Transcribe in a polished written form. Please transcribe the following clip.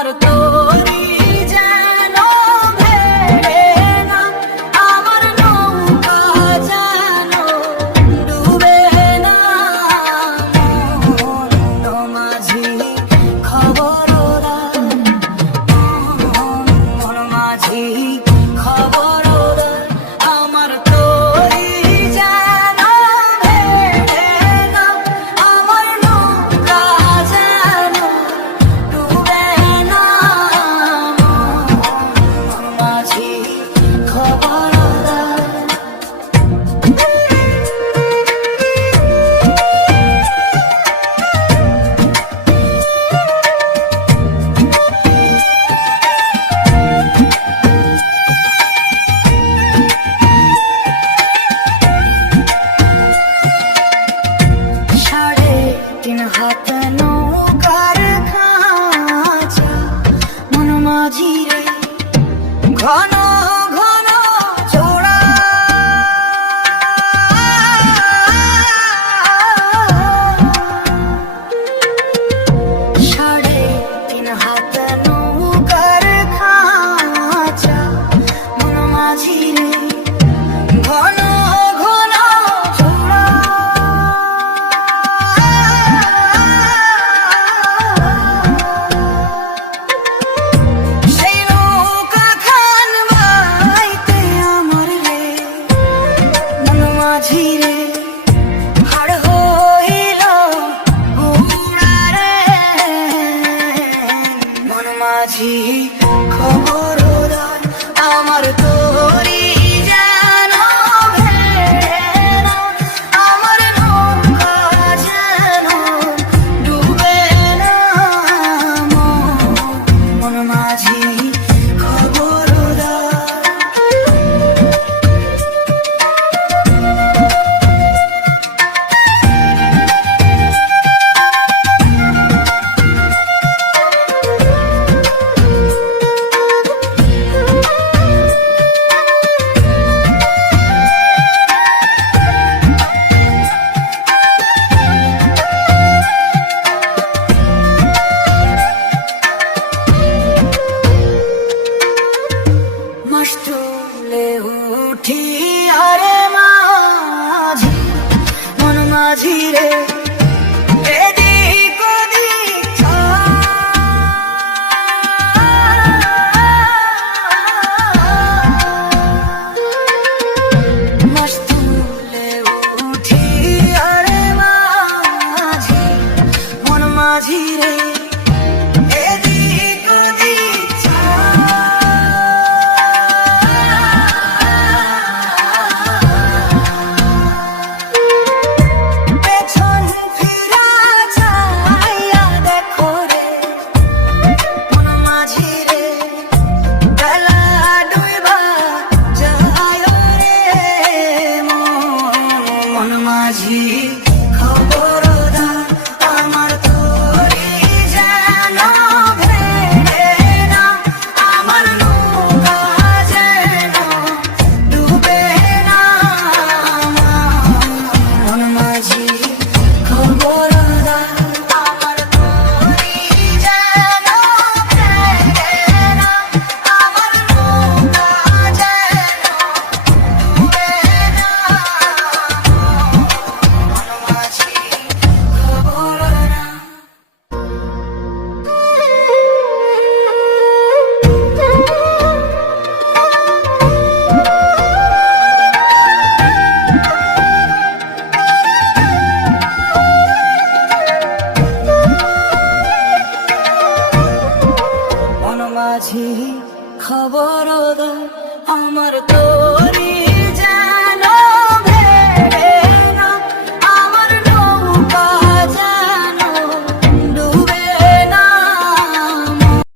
আমার তরি যেন ভেড়ে না, আমার নৌকা যেন ডুবে না। মন মাঝি খবরদার, মন মাঝি খবরদার, আমার তরি যেন ভেড়ে না, আমার নৌকা যেন ডুবে না। মন মাঝি খবরদার। সাড়ে তিন হাত নৌকার খাঁচা, মন মাঝি রে ঘন ঘন জোড়া। সাড়ে তিন হাত নৌকার খাঁচা, মন মাঝি রে ঘন ঘন জোড়া। সেই নৌকা খান বাইতে আমার রে মন মাঝি রে হাড় হইল গুড়া রে। মন মাঝি খবরদার, আমার তরি যেন ভেড়ে না, আমার নৌকা যেন ডুবে না। মন মাঝি খবরদার। মাস তুলে উঠি আরে মাঝি, মন মাঝি রে এদিক ওদিক মাস তুলে উঠি আরে মাঝি, মন মাঝি রে এদিক ওদিক পেছন ফিরা চাইয়া দেখো রে মন মাঝি রে বেলা ডুইবা যায় রে। মন মাঝি খবরদার, আমার তরি যেন ভেড়ে না, আমার নৌকা যেন ডুবে না। মন মাঝি খবরদার, আমার তরি যেন ভেড়ে না, আমার নৌকা যেন ডুবে না। মন মাঝি খবরদার। মন মাঝি খবরদার, আমার তরি